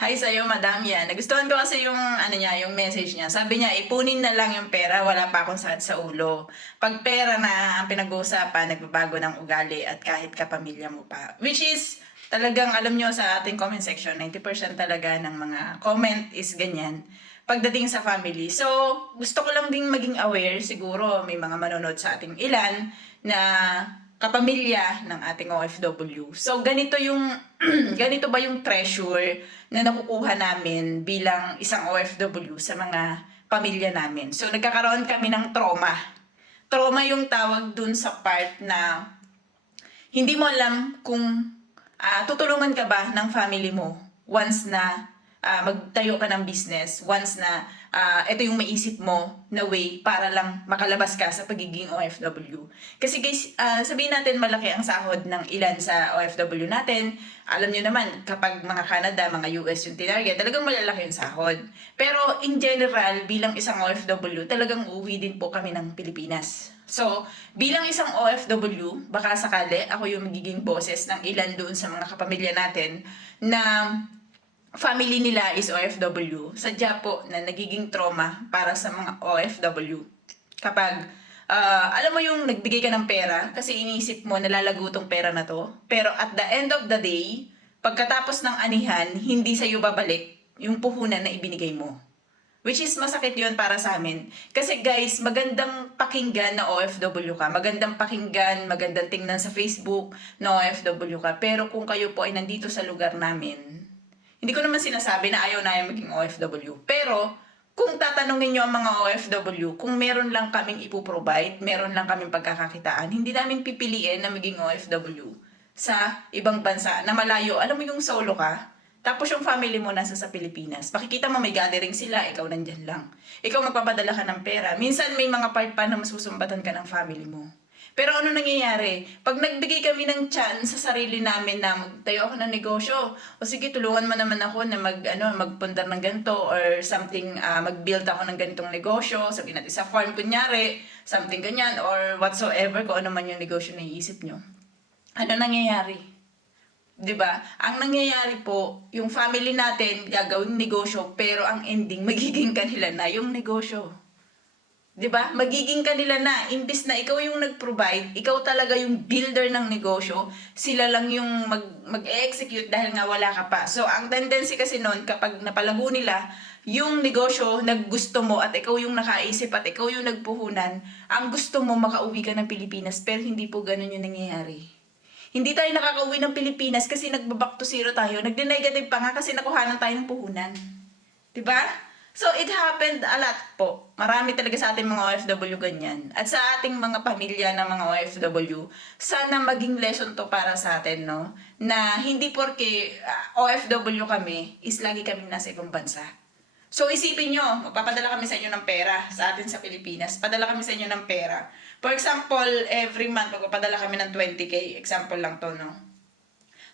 Hi sa'yo, madam yan. Nagustuhan ko kasi yung yung message niya. Sabi niya, ipunin na lang yung pera, wala pa akong sakit sa ulo. Pag pera na ang pinag-uusapan, nagbabago ng ugali at kahit kapamilya mo pa. Which is, talagang alam nyo sa ating comment section, 90% talaga ng mga comment is ganyan pagdating sa family. So, gusto ko lang ding maging aware, siguro may mga manonood sa ating ilan na kapamilya ng ating OFW. So, ganito yung, ganito ba yung treasure na nakukuha namin bilang isang OFW sa mga pamilya namin. So, nagkakaroon kami ng trauma. Trauma yung tawag dun sa part na hindi mo alam kung tutulungan ka ba ng family mo once na magtayo ka ng business, once na ito yung maisip mo na way para lang makalabas ka sa pagiging OFW. Kasi guys, sabihin natin malaki ang sahod ng ilan sa OFW natin. Alam nyo naman, kapag mga Canada, mga US yung tinarget, talagang malalaki yung sahod. Pero in general, bilang isang OFW, talagang uuwi din po kami ng Pilipinas. So, bilang isang OFW, baka sakali ako yung magiging boses ng ilan doon sa mga kapamilya natin na family nila is OFW. Sadya po na nagiging trauma para sa mga OFW. Kapag, alam mo yung nagbigay ka ng pera kasi iniisip mo nalalago tong pera na to. Pero at the end of the day, pagkatapos ng anihan, hindi sa'yo babalik yung puhunan na ibinigay mo. Which is masakit yun para sa amin. Kasi guys, magandang pakinggan na OFW ka. Magandang pakinggan, magandang tingnan sa Facebook na OFW ka. Pero kung kayo po ay nandito sa lugar namin, hindi ko naman sinasabi na ayaw maging OFW. Pero kung tatanungin nyo ang mga OFW, kung meron lang kaming ipoprovide, meron lang kaming pagkakakitaan, hindi namin pipiliin na maging OFW sa ibang bansa na malayo. Alam mo yung solo ka, tapos yung family mo nasa sa Pilipinas. Makikita mo may gathering sila, ikaw nandyan lang. Ikaw magpapadala ka ng pera. Minsan may mga part pa na masusumbatan ka ng family mo. Pero ano nangyayari? Pag nagbigay kami ng chance sa sarili namin na magtayo ako ng negosyo, o sige, tulungan mo naman ako na magpundar ng ganito or something, mag-build ako ng ganitong negosyo, sabihin natin sa farm kunyari, something ganyan, or whatsoever, kung ano man yung negosyo na iisip nyo. Ano nangyayari? 'Di ba? Ang nangyayari po, yung family natin gagawing negosyo pero ang ending magiging kanila na yung negosyo. 'Di ba? Magiging kanila na imbis na ikaw yung nag-provide, ikaw talaga yung builder ng negosyo, sila lang yung mag-execute dahil nga wala ka pa. So, ang tendency kasi noon kapag napalago nila yung negosyo na gusto mo at ikaw yung nakaisip at ikaw yung nagpuhunan, ang gusto mo makauwi ka ng Pilipinas pero hindi po ganun yung nangyayari. Hindi tayo nakakauwi ng Pilipinas kasi nagbaback to zero tayo. Nagde-negative pa nga kasi nakuhanan tayo ng puhunan. 'Di ba? So, it happened a lot po. Marami talaga sa ating mga OFW ganyan. At sa ating mga pamilya ng mga OFW, sana maging lesson to para sa atin, no? Na hindi porke OFW kami, is lagi kami nasa ibang bansa. So isipin nyo, magpapadala kami sa inyo ng pera sa atin sa Pilipinas. Padala kami sa inyo ng pera. For example, every month magpapadala kami ng 20K. Example lang to, no?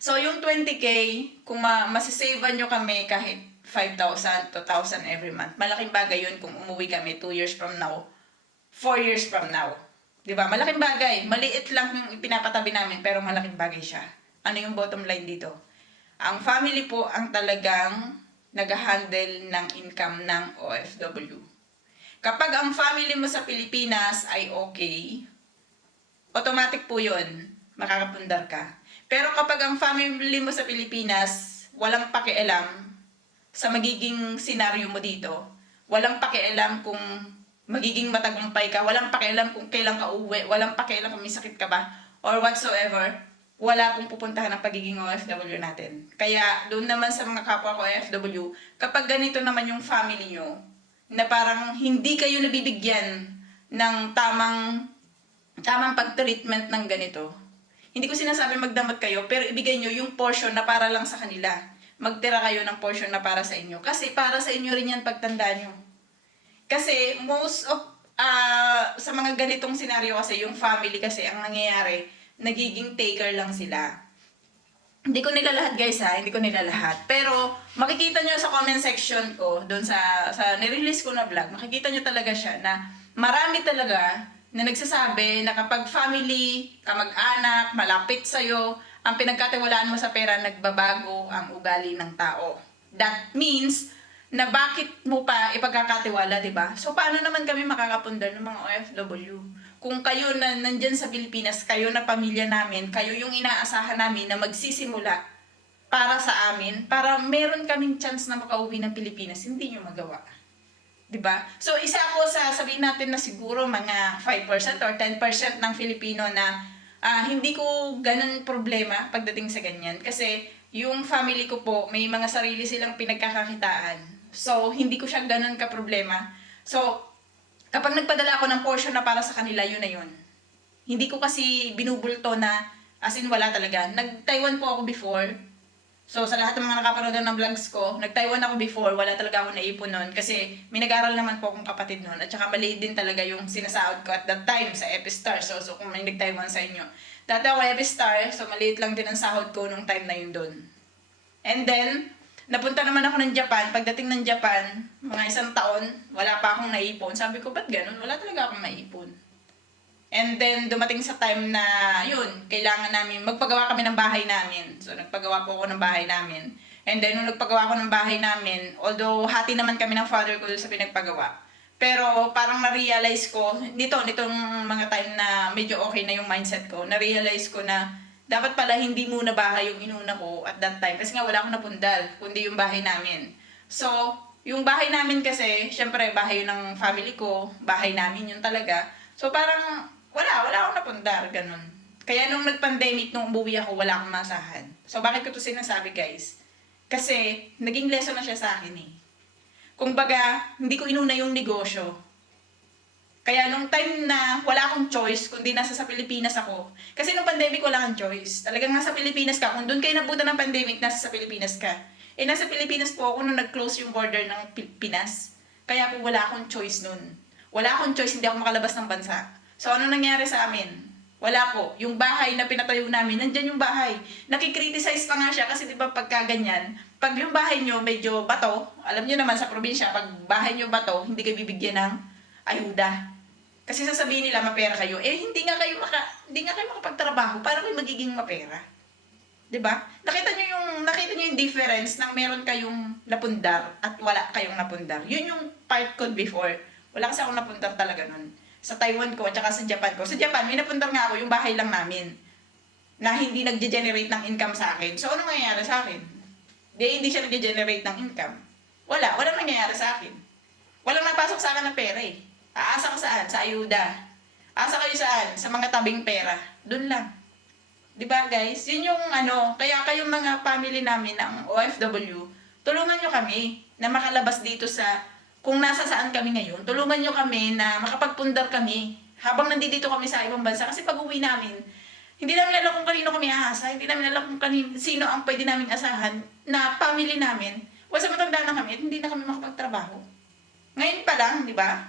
So yung 20K, kung masisave nyo kami kahit 5,000, 2,000 every month, malaking bagay yun kung umuwi kami 2 years from now, 4 years from now. Diba? Malaking bagay. Maliit lang yung ipinapatabi namin, pero malaking bagay siya. Ano yung bottom line dito? Ang family po ang talagang nag-handle ng income ng OFW. Kapag ang family mo sa Pilipinas ay okay, automatic po yun, makakapundar ka. Pero kapag ang family mo sa Pilipinas, walang pakialam sa magiging senaryo mo dito, walang pakialam kung magiging matagumpay ka, walang pakialam kung kailan ka uwi, walang pakialam kung may sakit ka ba, or whatsoever, wala pong pupuntahan ng pagiging OFW natin. Kaya doon naman sa mga kapwa ko OFW, kapag ganito naman yung family nyo, na parang hindi kayo nabibigyan ng tamang pag-treatment ng ganito, hindi ko sinasabi magdamot kayo, pero ibigay nyo yung portion na para lang sa kanila. Magtira kayo ng portion na para sa inyo. Kasi para sa inyo rin yan pagtanda nyo. Kasi most of, sa mga ganitong senaryo kasi, yung family kasi, ang nangyayari, nagiging taker lang sila. Hindi ko nila lahat guys hindi ko nila lahat. Pero makikita nyo sa comment section ko, doon sa nirelease ko na vlog, makikita nyo talaga siya na marami talaga na nagsasabi na kapag family, kamag-anak, malapit sa'yo, ang pinagkatiwalaan mo sa pera, nagbabago ang ugali ng tao. That means na bakit mo pa ipagkakatiwala, di ba? So, paano naman kami makakapundar ng mga OFW? Kung kayo na nandyan sa Pilipinas, kayo na pamilya namin, kayo yung inaasahan namin na magsisimula para sa amin, para meron kaming chance na makauwi ng Pilipinas, hindi nyo magawa. 'Di ba? So, isa ako sa sabihin natin na siguro mga 5% or 10% ng Filipino na hindi ko ganun problema pagdating sa ganyan. Kasi yung family ko po, may mga sarili silang pinagkakakitaan. So, hindi ko siya ganun ka-problema. So, kapag nagpadala ako ng portion na para sa kanila, yun na yun. Hindi ko kasi binubulto na, as in wala talaga. Nag-Taiwan po ako before. So, sa lahat ng mga nakapanood ng vlogs ko, nag-Taiwan ako before, wala talaga ako naipon nun. Kasi may nag-aral naman po akong kapatid nun. At saka maliit din talaga yung sinasahod ko at that time sa Epistar. So kung may nag-Taiwan sa inyo. Dati ako Epistar, so maliit lang din ang sahod ko nung time na yun dun. And then, napunta naman ako ng Japan. Pagdating ng Japan, mga 1 taon, wala pa akong naipon. Sabi ko, ba't ganun? Wala talaga akong naipon. And then, dumating sa time na, yun, kailangan namin, magpagawa kami ng bahay namin. So, nagpagawa po ako ng bahay namin. And then, nung nagpagawa ko ng bahay namin, although hati naman kami ng father ko sa pinagpagawa, pero parang na-realize ko, nitong mga time na medyo okay na yung mindset ko, na-realize ko na dapat pala hindi muna bahay yung inuna ko at that time. Kasi nga wala akong napundal, kundi yung bahay namin. So, yung bahay namin kasi, syempre, bahay ng family ko, bahay namin yun talaga. So, parang, wala akong napundar, ganun. Kaya nung nag-pandemic, nung umuwi ako, wala akong masahan. So, bakit ko to sinasabi, guys? Kasi, naging lesson na siya sa akin eh. Kung baga, hindi ko inuna yung negosyo. Kaya nung time na wala akong choice, kundi nasa sa Pilipinas ako. Kasi nung pandemic, wala kang choice. Talagang nasa Pilipinas ka. Kung doon kayo nabutan ng pandemic, nasa sa Pilipinas ka. Eh, nasa Pilipinas po ako nung nag-close yung border ng Pinas. Kaya po wala akong choice nun. Wala akong choice, hindi ako makalabas ng bansa. So, ano nangyari sa amin? Wala po. Yung bahay na pinatayo namin, nandyan yung bahay. Nakikriticize pa nga siya kasi di ba pagka ganyan, pag yung bahay nyo medyo bato, alam nyo naman sa probinsya, pag bahay nyo bato, hindi kayo bibigyan ng ayuda. Kasi sasabihin nila mapera kayo, hindi nga kayo makapagtrabaho, para kayo magiging mapera. 'Di ba? Nakita niyo yung difference ng meron kayong napundar at wala kayong napundar. Yun yung part ko before. Wala kasi akong napundar talaga nun. Sa Taiwan ko at saka sa Japan ko. Sa Japan, may napundar nga ako, yung bahay lang namin. Na hindi nagge-generate ng income sa akin. So, ano nangyayari sa akin? Hindi siya nagge-generate ng income. Walang nangyayari sa akin. Walang napasok sa akin na pera eh. Aasa ka saan? Sa ayuda. Asa kayo saan? Sa mga tabing pera. Doon lang. 'Di ba guys? Yun yung kaya kayong mga family namin ng OFW, tulungan nyo kami na makalabas dito sa kung nasa saan kami ngayon. Tulungan nyo kami na makapagpundar kami habang nandito kami sa ibang bansa. Kasi pag uwi namin, hindi namin alam kung kanino kami aasa. Hindi namin alam kung sino ang pwede namin asahan na family namin. Once matanda na kami, hindi na kami makapagtrabaho. Ngayon pa lang, di ba?